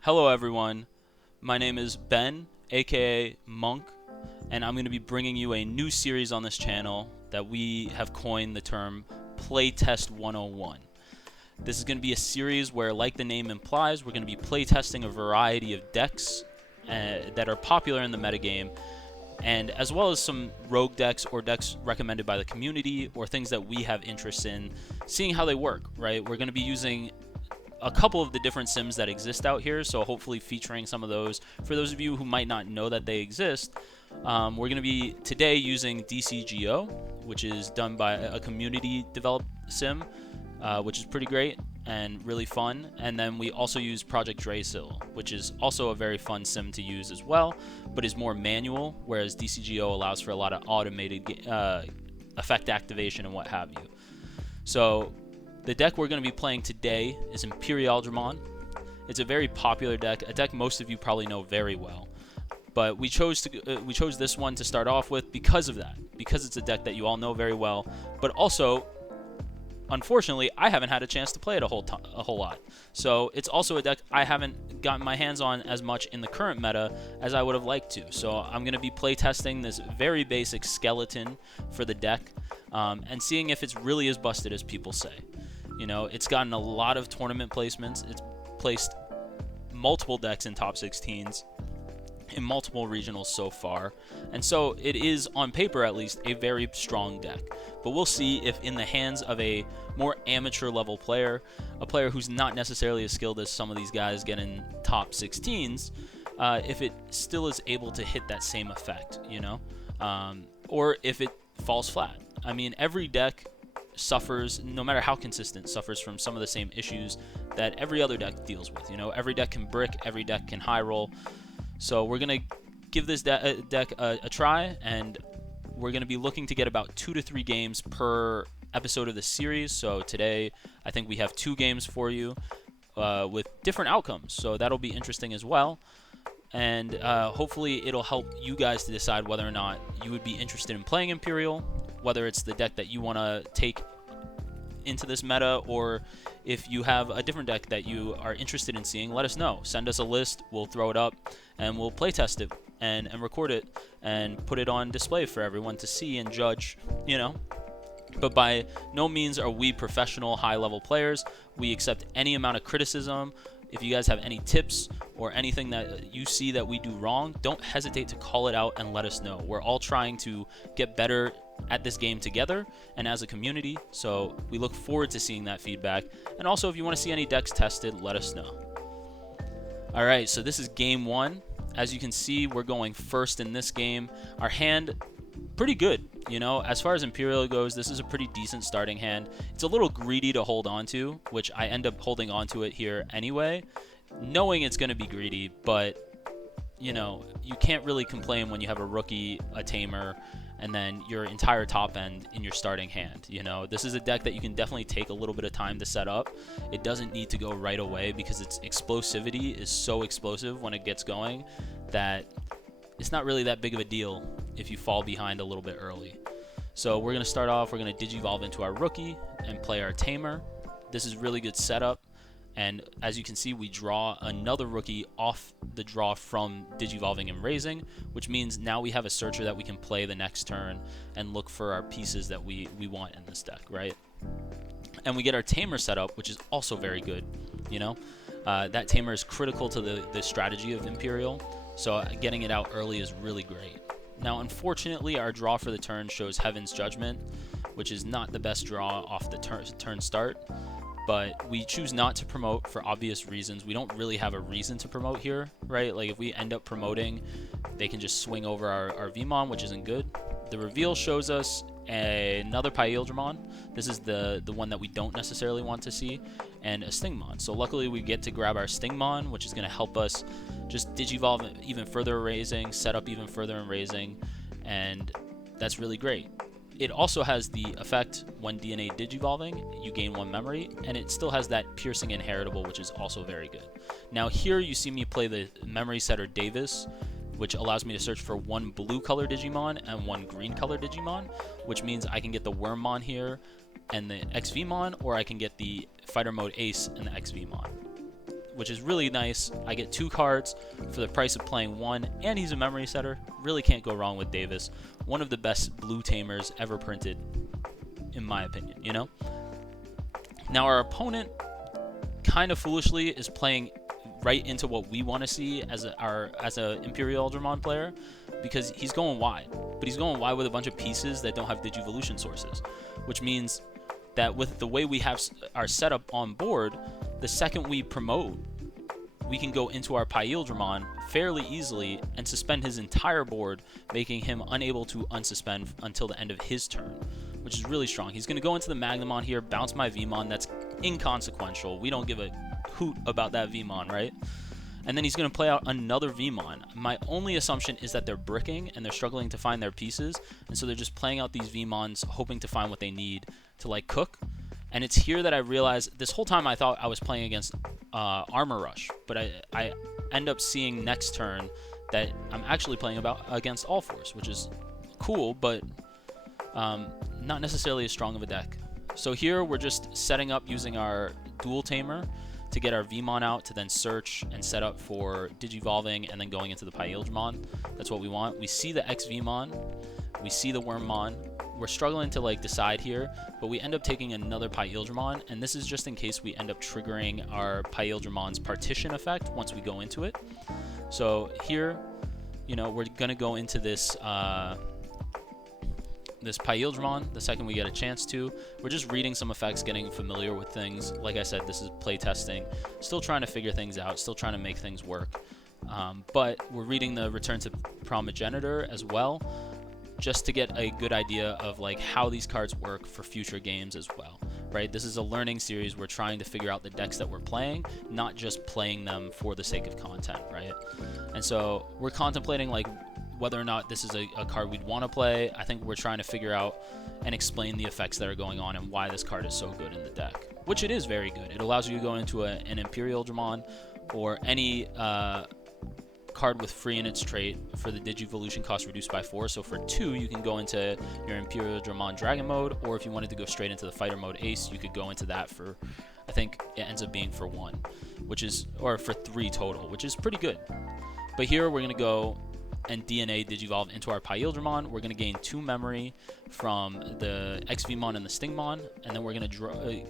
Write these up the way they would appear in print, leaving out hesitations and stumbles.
Hello everyone, my name is Ben, aka Monk, and I'm going to be bringing you a new series on this channel that we have coined the term Playtest 101. This is going to be a series where, like the name implies, we're going to be playtesting a variety of decks that are popular in the metagame, and as well as some rogue decks or decks recommended by the community or things that we have interest in, seeing how they work, right? We're going to be using a couple of the different sims that exist out here, so hopefully featuring some of those. For those of you who might not know that they exist, we're going to be today using DCGO, which is done by a community developed sim, which is pretty great and really fun. And then we also use Project Drasil, which is also a very fun sim to use as well, but is more manual, whereas DCGO allows for a lot of automated effect activation and what have you. So the deck we're going to be playing today is Imperialdramon. It's a very popular deck, a deck most of you probably know very well. But we chose this one to start off with because of that, because it's a deck that you all know very well. But also, unfortunately, I haven't had a chance to play it a whole lot. So it's also a deck I haven't gotten my hands on as much in the current meta as I would have liked to. So I'm going to be playtesting this very basic skeleton for the deck and seeing if it's really as busted as people say. You know, it's gotten a lot of tournament placements. It's placed multiple decks in top 16s in multiple regionals so far. And so it is, on paper at least, a very strong deck. But we'll see if in the hands of a more amateur level player, a player who's not necessarily as skilled as some of these guys getting top 16s, if it still is able to hit that same effect, you know? Or if it falls flat. I mean, every deck suffers, no matter how consistent, suffers from some of the same issues that every other deck deals with. You know, every deck can brick, every deck can high roll. So we're going to give this deck a try, and we're going to be looking to get about 2 to 3 games per episode of the series. So today, I think we have 2 games for you with different outcomes. So that'll be interesting as well. And hopefully it'll help you guys to decide whether or not you would be interested in playing Imperial, whether it's the deck that you want to take into this meta, or if you have a different deck that you are interested in seeing, let us know. Send us a list, we'll throw it up, and we'll playtest it and record it and put it on display for everyone to see and judge, you know. But by no means are we professional high-level players. We accept any amount of criticism. If you guys have any tips or anything that you see that we do wrong, don't hesitate to call it out and let us know. We're all trying to get better at this game together and as a community, so we look forward to seeing that feedback. And also, if you want to see any decks tested, let us know. Alright, so this is game 1. As you can see, we're going first in this game. Our hand, pretty good. You know, as far as Imperial goes, this is a pretty decent starting hand. It's a little greedy to hold on to, which I end up holding on to it here anyway, knowing it's going to be greedy, but you know, you can't really complain when you have a rookie, a tamer, and then your entire top end in your starting hand. You know, this is a deck that you can definitely take a little bit of time to set up. It doesn't need to go right away because its explosivity is so explosive when it gets going that it's not really that big of a deal if you fall behind a little bit early. So we're going to start off, we're going to Digivolve into our rookie and play our tamer. This is really good setup. And as you can see, we draw another rookie off the draw from Digivolving and raising, which means now we have a searcher that we can play the next turn and look for our pieces that we want in this deck, right? And we get our tamer set up, which is also very good, you know? That tamer is critical to the strategy of Imperial, so getting it out early is really great. Now, unfortunately, our draw for the turn shows Heaven's Judgment, which is not the best draw off the turn start. But we choose not to promote for obvious reasons. We don't really have a reason to promote here, right? Like if we end up promoting, they can just swing over our Vmon, which isn't good. The reveal shows us another Imperialdramon. This is the one that we don't necessarily want to see, and a Stingmon. So luckily we get to grab our Stingmon, which is going to help us just Digivolve even further raising, set up even further in raising, and that's really great. It also has the effect when DNA Digivolving, you gain 1 memory, and it still has that piercing inheritable, which is also very good. Now here you see me play the Memory Setter Davis, which allows me to search for one blue color Digimon and one green color Digimon, which means I can get the Wormmon here and the XVmon, or I can get the Fighter Mode Ace and the XVmon, which is really nice. I get 2 cards for the price of playing 1, and he's a memory setter. Really can't go wrong with Davis. One of the best blue tamers ever printed, in my opinion, you know? Now our opponent, kind of foolishly, is playing right into what we want to see as a Imperialdramon player, because he's going wide. But he's going wide with a bunch of pieces that don't have Digivolution sources, which means that with the way we have our setup on board, the second we promote, we can go into our Imperialdramon fairly easily and suspend his entire board, making him unable to unsuspend until the end of his turn, which is really strong. He's going to go into the Magnamon here, bounce my Vmon. That's inconsequential. We don't give a hoot about that Vmon, right? And then he's going to play out another Vmon. My only assumption is that they're bricking and they're struggling to find their pieces, and so they're just playing out these Vmons, hoping to find what they need to like cook. And it's here that I realized, this whole time I thought I was playing against Armor Rush, but I end up seeing next turn that I'm actually playing against All Force, which is cool, but not necessarily as strong of a deck. So here we're just setting up using our Dual Tamer to get our Vmon out, to then search and set up for Digivolving and then going into the Imperialdramon. That's what we want. We see the XVmon, we see the Wormmon. We're struggling to like decide here, but we end up taking another Imperialdramon, and this is just in case we end up triggering our Imperialdramon's partition effect once we go into it. So here, you know, we're gonna go into this this Imperialdramon the second we get a chance to. We're just reading some effects, getting familiar with things. Like I said, this is playtesting, still trying to figure things out, still trying to make things work. But we're reading the Return to Promogenitor as well, just to get a good idea of like how these cards work for future games as well, right? This is a learning series. We're trying to figure out the decks that we're playing, not just playing them for the sake of content, right? And so we're contemplating like whether or not this is a card we'd want to play. I think we're trying to figure out and explain the effects that are going on and why this card is so good in the deck, which it is very good. It allows you to go into an Imperialdramon or any card with free in its trait for the Digivolution cost reduced by 4. So for 2, you can go into your Imperialdramon Dragon mode, or if you wanted to go straight into the Fighter Mode Ace, you could go into that for, I think it ends up being for 1, which is, or for 3 total, which is pretty good. But here we're going to go and DNA Digivolve into our Imperialdramon. We're going to gain 2 memory from the XVmon and the Stingmon, and then we're going to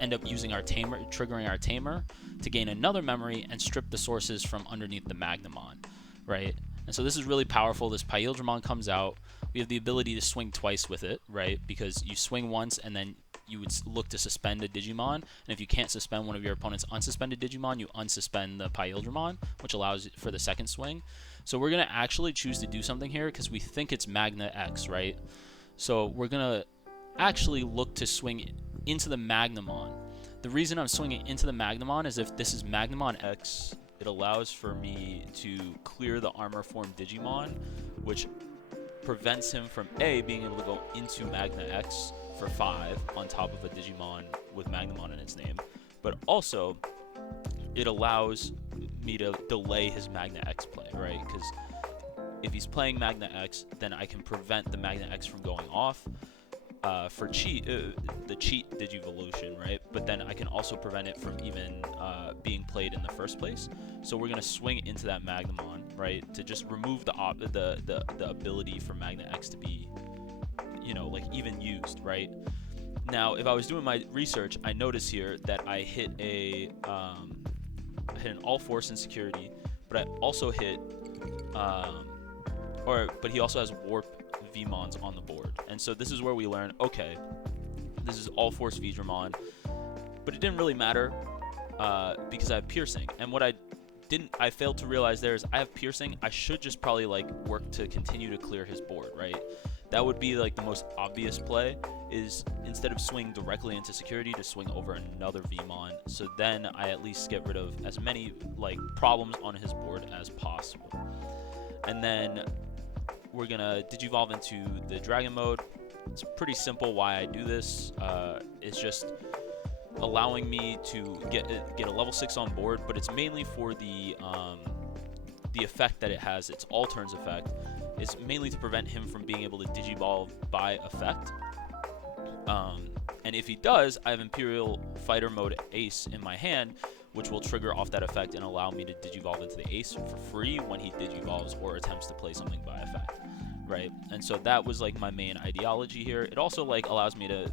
end up using our Tamer, triggering our Tamer to gain another memory and strip the sources from underneath the Magnamon, right? And so this is really powerful. This Imperialdramon comes out. We have the ability to swing twice with it, right? Because you swing once and then you would look to suspend a Digimon, and if you can't suspend one of your opponent's unsuspended Digimon, you unsuspend the Imperialdramon, which allows for the second swing. So we're going to actually choose to do something here because we think it's Magna X, right? So we're going to actually look to swing into the Magnamon. The reason I'm swinging into the Magnamon is if this is Magnamon X, it allows for me to clear the Armor Form Digimon, which prevents him from A, being able to go into Magna X for 5 on top of a Digimon with Magnamon in its name, but also it allows me to delay his Magna X play, right? Because if he's playing Magna X, then I can prevent the Magna X from going off for the cheat Digivolution, right? But then I can also prevent it from even being played in the first place. So we're gonna swing into that Magnamon, right, to just remove the ability for Magna X to be, you know, like even used, right? Now, if I was doing my research, I notice here that I hit an All Force in security, but I also hit, but he also has Warp Vmons on the board. And so this is where we learn, okay, this is All Force Vdramon, but it didn't really matter because I have Piercing. And what I failed to realize there is I have Piercing. I should just probably like work to continue to clear his board, right? That would be like the most obvious play, is instead of swing directly into security, to swing over another Vmon. So then I at least get rid of as many like problems on his board as possible. And then we're gonna Digivolve into the Dragon mode. It's pretty simple why I do this. It's just allowing me to get a level 6 on board, but it's mainly for the the effect that it has, its all turns effect, is mainly to prevent him from being able to Digivolve by effect. And if he does, I have Imperial Fighter Mode Ace in my hand, which will trigger off that effect and allow me to Digivolve into the Ace for free when he Digivolves or attempts to play something by effect, right? And so that was like my main ideology here. It also like allows me to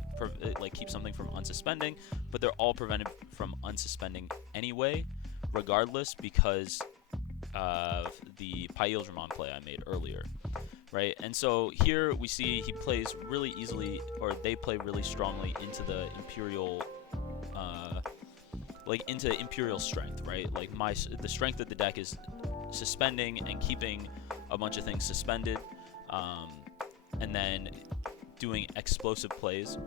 like keep something from unsuspending, but they're all prevented from unsuspending anyway, regardless, because of the Imperialdramon play I made earlier. Right, and so here we see he plays really easily, or they play really strongly into the Imperial, like into Imperial strength, right? Like the strength of the deck is suspending and keeping a bunch of things suspended, and then doing explosive plays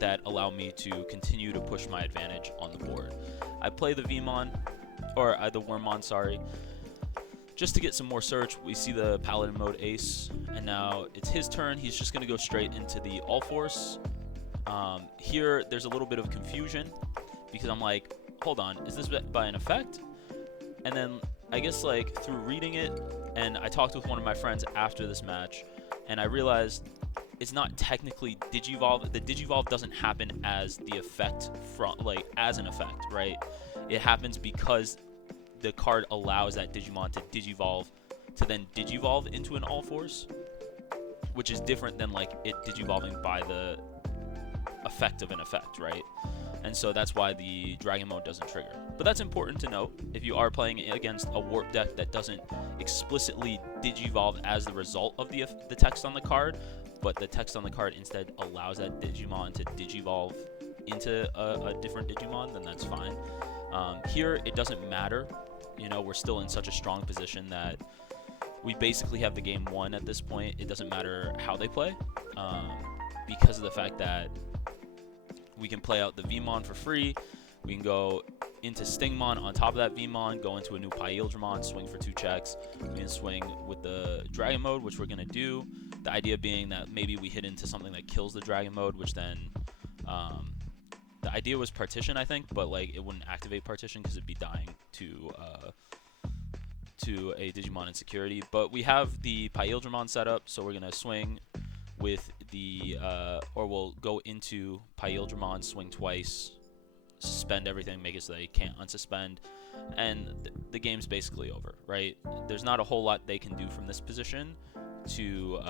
that allow me to continue to push my advantage on the board. I play the Vmon, or the Wormmon, sorry. Just to get some more search, we see the Paladin Mode Ace, and now it's his turn. He's just going to go straight into the All Force. Here, there's a little bit of confusion, because I'm like, hold on, is this by an effect? And then, I guess, like, through reading it, and I talked with one of my friends after this match, and I realized it's not technically Digivolve. The Digivolve doesn't happen as the effect, like, as an effect, right? It happens because the card allows that Digimon to Digivolve to then Digivolve into an All Force, which is different than like it Digivolving by the effect of an effect, right? And so that's why the Dragon Mode doesn't trigger. But that's important to note if you are playing against a Warp deck that doesn't explicitly Digivolve as the result of the text on the card, but the text on the card instead allows that Digimon to Digivolve into a different Digimon, then that's fine. Here, it doesn't matter. You know, we're still in such a strong position that we basically have the game won at this point. It doesn't matter how they play, because of the fact that we can play out the Vmon for free. We can go into Stingmon on top of that Vmon, go into a new Imperialdramon, swing for 2 checks. We can swing with the Dragon Mode, which we're going to do. The idea being that maybe we hit into something that kills the Dragon Mode, which then... the idea was Partition, I think, but like it wouldn't activate Partition because it'd be dying to a Digimon Insecurity. But we have the Imperialdramon set up, so we're gonna swing with the or we'll go into Imperialdramon, swing twice, suspend everything, make it so they can't unsuspend, and the game's basically over, right? There's not a whole lot they can do from this position to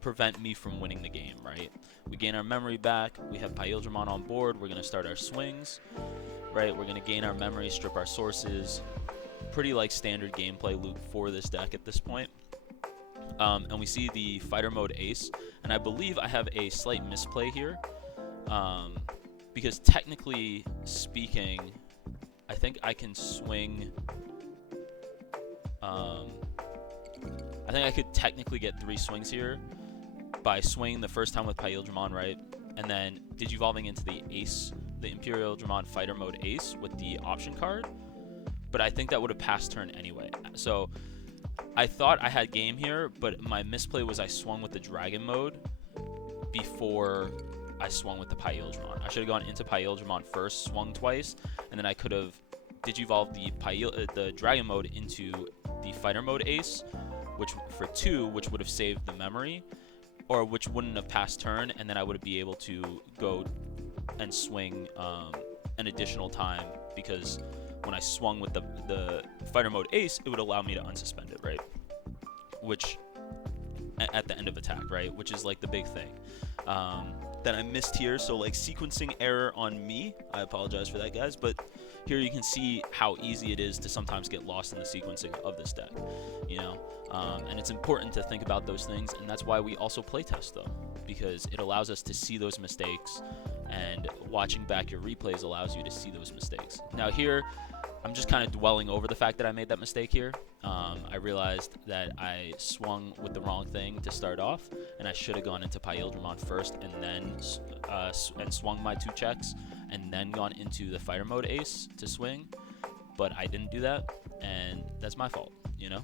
prevent me from winning the game, right? We gain our memory back. We have Imperialdramon on board. We're going to start our swings, right? We're going to gain our memory, strip our sources. Pretty like standard gameplay loop for this deck at this point. And we see the Fighter Mode Ace, and I believe I have a slight misplay here, because technically speaking, I think I can swing. I think I could technically get 3 swings here by swinging the first time with Imperialdramon, right? And then Digivolving into the Ace, the Imperialdramon Fighter Mode Ace with the option card. But I think that would have passed turn anyway. So I thought I had game here, but my misplay was I swung with the Dragon Mode before I swung with the Imperialdramon. I should have gone into Imperialdramon first, swung twice, and then I could have Digivolved the Dragon Mode into the Fighter Mode Ace, which for 2, which would have saved the memory, or which wouldn't have passed turn, and then I would be able to go and swing an additional time, because when I swung with the Fighter Mode Ace, it would allow me to unsuspend it, right? Which, at the end of attack, right? Which is like the big thing that I missed here. So like sequencing error on me. I apologize for that, guys. But here you can see how easy it is to sometimes get lost in the sequencing of this deck, you know? And it's important to think about those things, and that's why we also playtest, though, because it allows us to see those mistakes, and watching back your replays allows you to see those mistakes. Now here, I'm just kind of dwelling over the fact that I made that mistake here. I realized that I swung with the wrong thing to start off, and I should have gone into Imperialdramon first and then swung my 2 checks, and then gone into the Fighter Mode Ace to swing. But I didn't do that, and that's my fault, you know?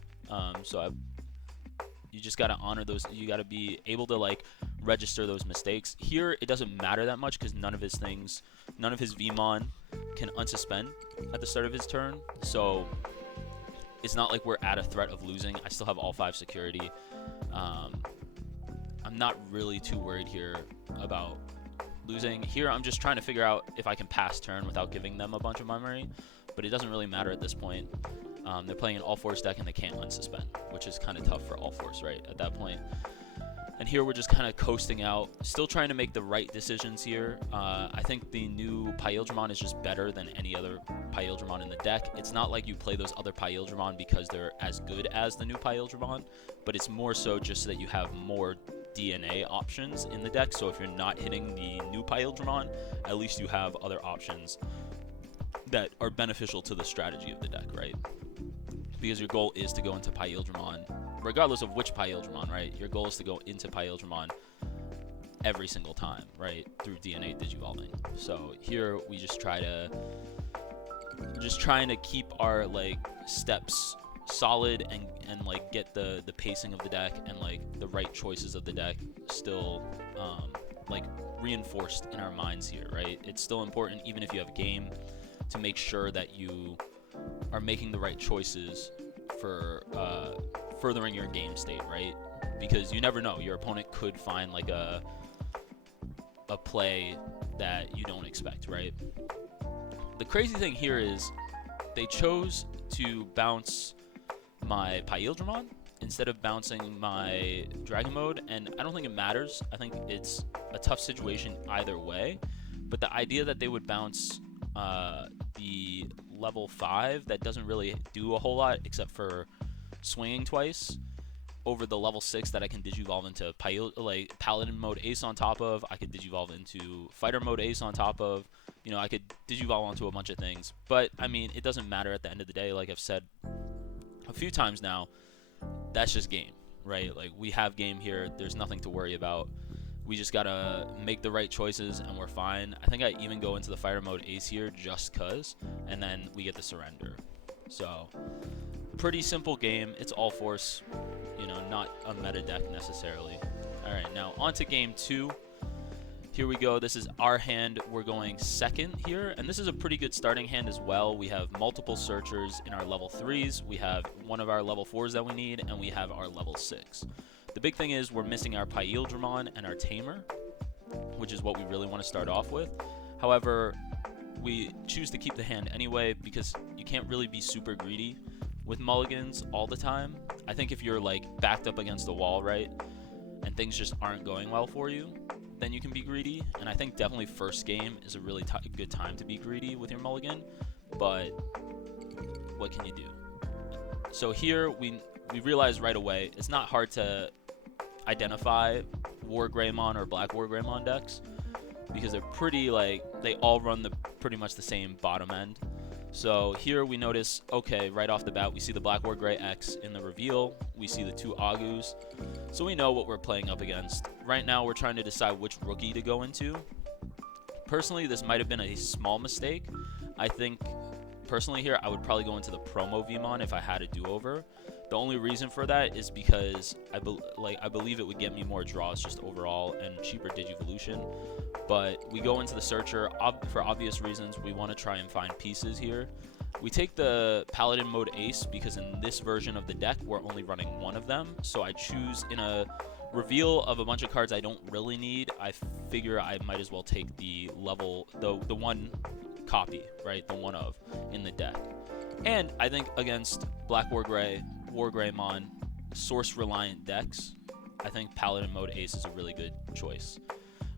You just gotta honor those. You gotta be able to like register those mistakes. Here, it doesn't matter that much because none of his Vmon can unsuspend at the start of his turn. So it's not like we're at a threat of losing. I still have all 5 security. I'm not really too worried here about losing. Here I'm just trying to figure out if I can pass turn without giving them a bunch of memory, but it doesn't really matter at this point. They're playing an all-force deck and they can't unsuspend, which is kind of tough for all-force, right, at that point. And here we're just kind of coasting out, still trying to make the right decisions here. I think the new Imperialdramon is just better than any other Imperialdramon in the deck. It's not like you play those other Imperialdramon because they're as good as the new Imperialdramon, but it's more so just so that you have more DNA options in the deck. So if you're not hitting the new Imperialdramon, at least you have other options that are beneficial to the strategy of the deck, right? Because your goal is to go into Imperialdramon, regardless of which Imperialdramon, right? Your goal is to go into Imperialdramon every single time, right? Through DNA digivolving. So here we just trying to keep our like steps solid and like get the pacing of the deck and like the right choices of the deck still like reinforced in our minds here, right? It's still important, even if you have a game, to make sure that you are making the right choices for furthering your game state, right? Because you never know, your opponent could find like a play that you don't expect, right? The crazy thing here is they chose to bounce my Imperialdramon instead of bouncing my Dragon Mode, and I don't think it matters. I think it's a tough situation either way, but the idea that they would bounce the level 5 that doesn't really do a whole lot except for swinging twice over the level 6 that I can digivolve into like Paladin mode Ace on top of, I could digivolve into Fighter mode Ace on top of, you know, I could digivolve onto a bunch of things. But I mean, it doesn't matter at the end of the day. Like I've said a few times now, that's just game, right? Like we have game here, there's nothing to worry about. We just gotta make the right choices and we're fine. I think I even go into the Fighter mode Ace here just cause, and then we get the surrender. So pretty simple game. It's all force, you know, not a meta deck necessarily. All right, now on to game 2. Here we go. This is our hand. We're going second here, and this is a pretty good starting hand as well. We have multiple searchers in our level 3s. We have one of our level 4s that we need, and we have our level 6. The big thing is we're missing our Imperialdramon and our Tamer, which is what we really want to start off with. However, we choose to keep the hand anyway because you can't really be super greedy with mulligans all the time. I think if you're like backed up against the wall, right, and things just aren't going well for you, then you can be greedy. And I think definitely first game is a really good time to be greedy with your mulligan, but what can you do? So here we realize right away it's not hard to identify War Greymon or Black War Greymon decks because they're pretty like they all run pretty much the same bottom end. So here we notice, okay, right off the bat we see the Black War Grey X in the reveal. We see the 2 Agus, so we know what we're playing up against. Right now we're trying to decide which rookie to go into. Personally, this might have been a small mistake. I think personally here I would probably go into the promo Vmon if I had a do-over. The only reason for that is because I believe it would get me more draws just overall and cheaper Digivolution. But we go into the Searcher for obvious reasons. We want to try and find pieces here. We take the Paladin mode Ace because in this version of the deck we're only running one of them. So I choose in a reveal of a bunch of cards I don't really need. I figure I might as well take the one copy, right? The one of in the deck. And I think against Black War Grey, War Greymon, source reliant decks, I think Paladin mode Ace is a really good choice.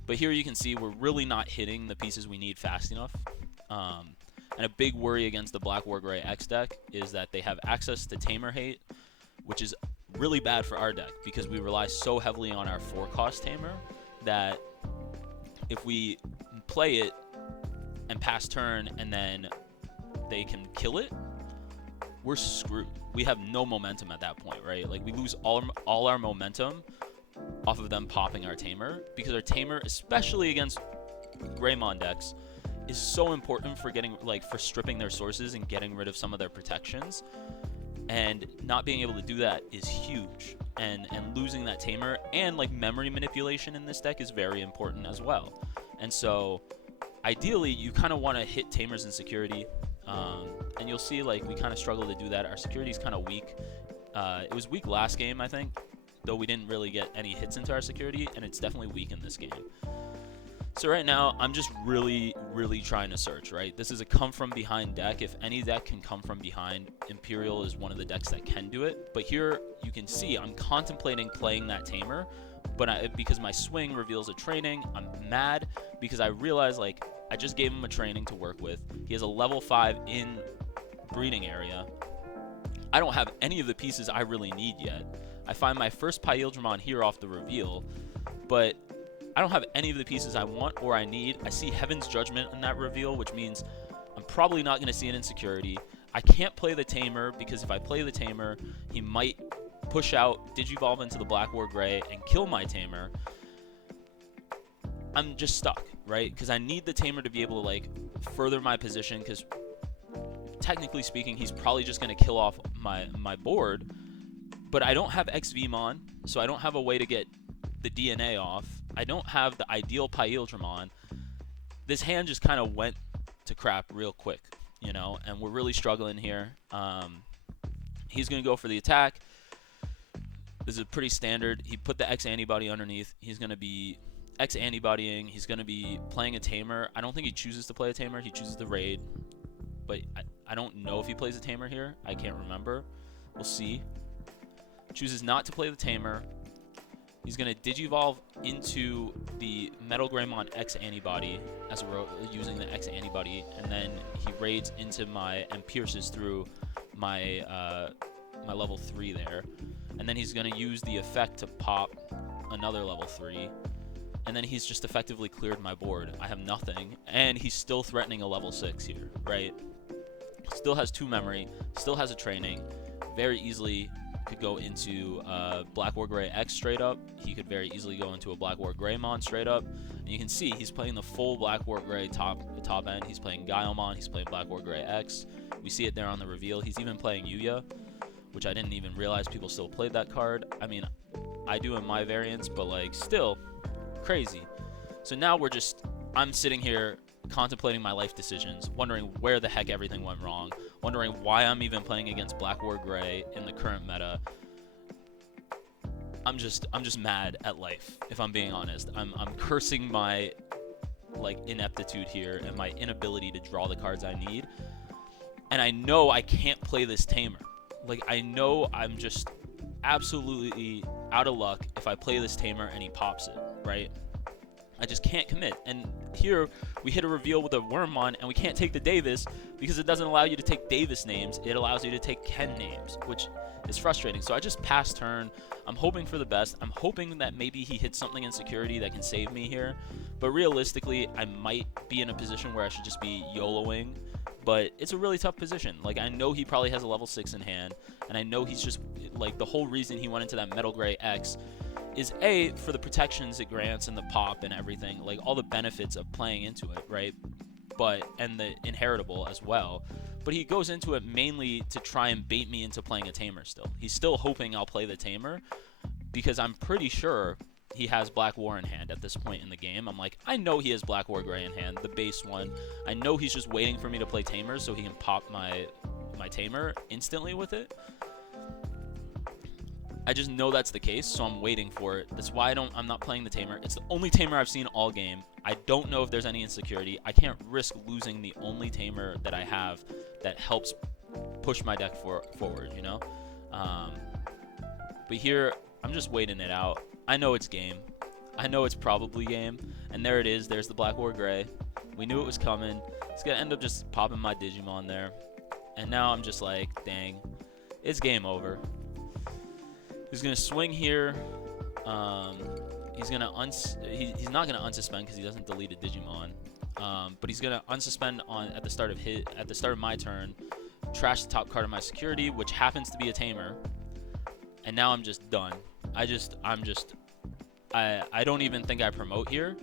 But here you can see we're really not hitting the pieces we need fast enough. And a big worry against the Black War Grey X deck is that they have access to Tamer Hate, which is really bad for our deck because we rely so heavily on our 4-cost Tamer that if we play it and pass turn and then they can kill it, we're screwed. We have no momentum at that point, right? Like we lose all our momentum off of them popping our Tamer because our Tamer, especially against Greymon decks, is so important for for stripping their sources and getting rid of some of their protections. And not being able to do that is huge. And losing that Tamer and like memory manipulation in this deck is very important as well. And so ideally you kind of want to hit Tamer's insecurity And you'll see like we kind of struggle to do that. Our security is kind of weak. It was weak last game, I think, though we didn't really get any hits into our security, and it's definitely weak in this game. So right now, I'm just really trying to search, right? This is a come from behind deck. If any deck can come from behind, Imperial is one of the decks that can do it. But here, you can see I'm contemplating playing that Tamer, but because my swing reveals a training, I'm mad because I realize, like, I just gave him a training to work with. He has a level 5 in breeding area. I don't have any of the pieces I really need yet. I find my first Imperialdramon here off the reveal, but I don't have any of the pieces I want or I need. I see Heaven's Judgment in that reveal, which means I'm probably not going to see an insecurity. I can't play the Tamer because if I play the Tamer, he might push out, Digivolve into the Black War Gray, and kill my Tamer. I'm just stuck, right? Because I need the Tamer to be able to, like, further my position, because technically speaking, he's probably just going to kill off my board. But I don't have XVmon, so I don't have a way to get the DNA off. I don't have the ideal Imperialdramon. This hand just kind of went to crap real quick, you know, and we're really struggling here. He's going to go for the attack. This is pretty standard. He put the X antibody underneath. He's going to be X antibodying. He's going to be playing a Tamer. I don't think he chooses to play a Tamer. He chooses the raid. But I don't know if he plays a Tamer here. I can't remember. We'll see. Chooses not to play the Tamer. He's going to Digivolve into the Metal Greymon X antibody as using the X antibody, and then he raids into my and pierces through my my level 3 there. And then he's going to use the effect to pop another level 3. And then he's just effectively cleared my board. I have nothing. And he's still threatening a level 6 here, right? Still has 2 memory. Still has a training. Very easily could go into Black War Gray X straight up. He could very easily go into a Black War Greymon straight up. And you can see he's playing the full Black War Gray top end. He's playing Guilemon. He's playing Black War Gray X. We see it there on the reveal. He's even playing Yuya, which I didn't even realize people still played that card. I mean, I do in my variants, but like still crazy. So now I'm sitting here contemplating my life decisions, wondering where the heck everything went wrong, wondering why I'm even playing against Black War Gray in the current meta. I'm just mad at life, if I'm being honest. I'm cursing my like ineptitude here and my inability to draw the cards I need. And I know I can't play this Tamer. Like, I know I'm just absolutely out of luck if I play this Tamer and he pops it, right? I just can't commit. And here we hit a reveal with a Wormmon, and we can't take the Davis because it doesn't allow you to take Davis names. It allows you to take Ken names, which is frustrating. So I just pass turn. I'm hoping for the best. I'm hoping that maybe he hits something in security that can save me here. But realistically, I might be in a position where I should just be YOLOing. But it's a really tough position. Like, I know he probably has a level 6 in hand, and I know he's just, like, the whole reason he went into that Metal Gray X is A, for the protections it grants and the pop and everything, like all the benefits of playing into it, right? And the inheritable as well. But he goes into it mainly to try and bait me into playing a Tamer still. He's still hoping I'll play the Tamer because I'm pretty sure he has Black War in hand at this point in the game. I'm like, I know he has Black War Gray in hand, the base one. I know he's just waiting for me to play Tamer so he can pop my Tamer instantly with it. I just know that's the case, so I'm waiting for it. That's why I'm not playing the Tamer. It's the only Tamer I've seen all game. I don't know if there's any insecurity. I can't risk losing the only Tamer that I have that helps push my deck forward, you know? But here, I'm just waiting it out. I know it's game. I know it's probably game. And there it is. There's the Black War Gray. We knew it was coming. It's going to end up just popping my Digimon there. And now I'm just like, dang. It's game over. He's going to swing here. He's going to he's not going to unsuspend because he doesn't delete a Digimon. But he's going to unsuspend at the start of my turn. Trash the top card of my security, which happens to be a Tamer. And now I'm just done. I don't even think I promote here.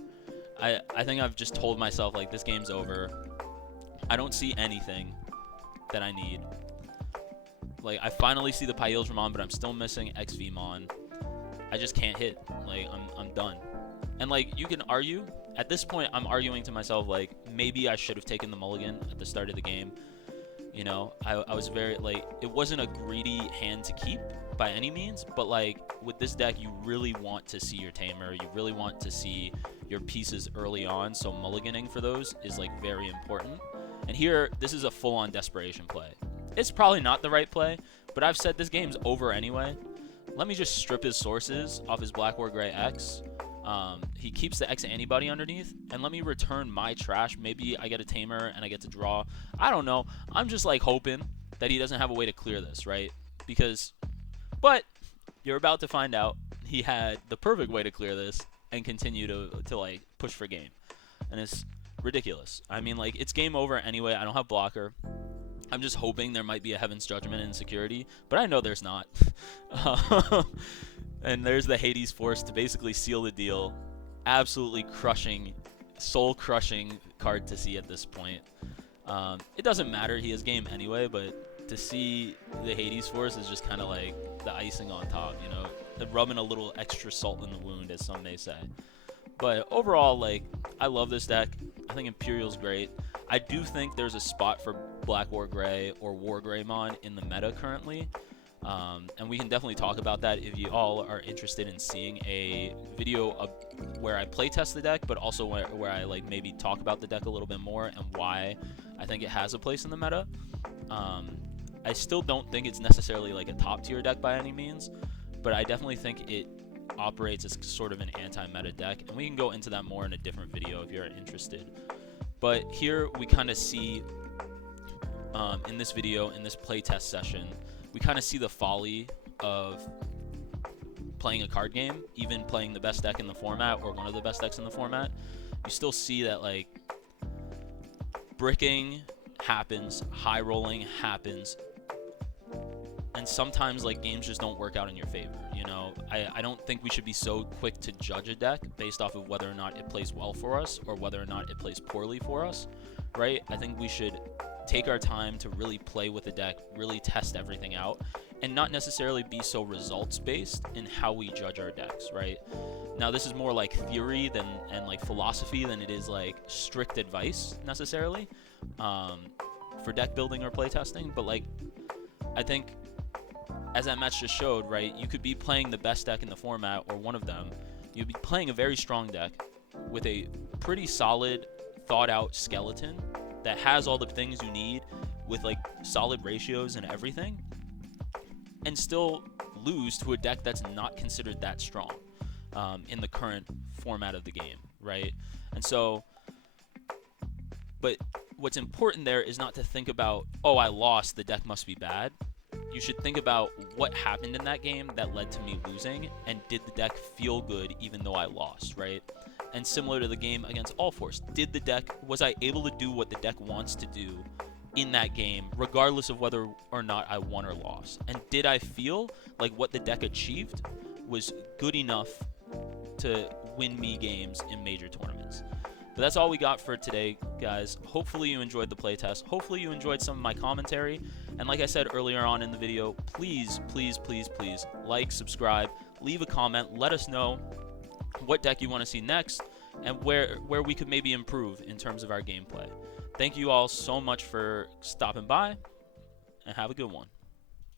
I think I've just told myself, like, this game's over. I don't see anything that I need. Like, I finally see the Imperialdramon, but I'm still missing XVmon. I just can't hit. Like, I'm done. And, like, you can argue. At this point, I'm arguing to myself, like, maybe I should have taken the mulligan at the start of the game. You know, I was very, like, it wasn't a greedy hand to keep by any means, but like with this deck, you really want to see your Tamer, you really want to see your pieces early on, so mulliganing for those is like very important. And here, this is a full-on desperation play. It's probably not the right play, but I've said this game's over anyway. Let me just strip his sources off his Black or Gray X. He keeps the X antibody underneath, and let me return my trash. Maybe I get a Tamer and I get to draw. I don't know. I'm just like hoping that he doesn't have a way to clear this, right? But you're about to find out he had the perfect way to clear this and continue to like push for game, and it's ridiculous. I mean, like, it's game over anyway. I don't have blocker. I'm just hoping there might be a Heaven's Judgment in security, but I know there's not. And there's the Hades Force to basically seal the deal. Absolutely crushing, soul-crushing card to see at this point. It doesn't matter, he has game anyway, but to see the Hades Force is just kind of like the icing on top, you know? Rubbing a little extra salt in the wound, as some may say. But overall, like, I love this deck. I think Imperial's great. I do think there's a spot for Black War Gray or War Greymon in the meta currently. And we can definitely talk about that if you all are interested in seeing a video of where I playtest the deck, but also where I like maybe talk about the deck a little bit more and why I think it has a place in the meta. I still don't think it's necessarily like a top tier deck by any means, but I definitely think it operates as sort of an anti-meta deck, and we can go into that more in a different video if you're interested. But here we kind of see, in this video, in this playtest session, we kind of see the folly of playing a card game, even playing the best deck in the format or one of the best decks in the format. You still see that, like, bricking happens, high rolling happens, and sometimes like games just don't work out in your favor. You know, I don't think we should be so quick to judge a deck based off of whether or not it plays well for us or whether or not it plays poorly for us, right? I think we should take our time to really play with the deck, really test everything out, and not necessarily be so results based in how we judge our decks, right? Now, this is more like theory and like philosophy than it is like strict advice necessarily for deck building or playtesting. But like, I think as that match just showed, right, you could be playing the best deck in the format or one of them. You'd be playing a very strong deck with a pretty solid, thought out skeleton that has all the things you need with like solid ratios and everything, and still lose to a deck that's not considered that strong in the current format of the game, right? And so, but what's important there is not to think about, oh, I lost, the deck must be bad. You should think about what happened in that game that led to me losing, and did the deck feel good even though I lost, right? And similar to the game against All Force, was I able to do what the deck wants to do in that game, regardless of whether or not I won or lost? And did I feel like what the deck achieved was good enough to win me games in major tournaments? But that's all we got for today, guys. Hopefully you enjoyed the playtest. Hopefully you enjoyed some of my commentary. And like I said earlier on in the video, please, please, please, please like, subscribe, leave a comment, let us know what deck you want to see next and where we could maybe improve in terms of our gameplay. Thank you all so much for stopping by, and have a good one.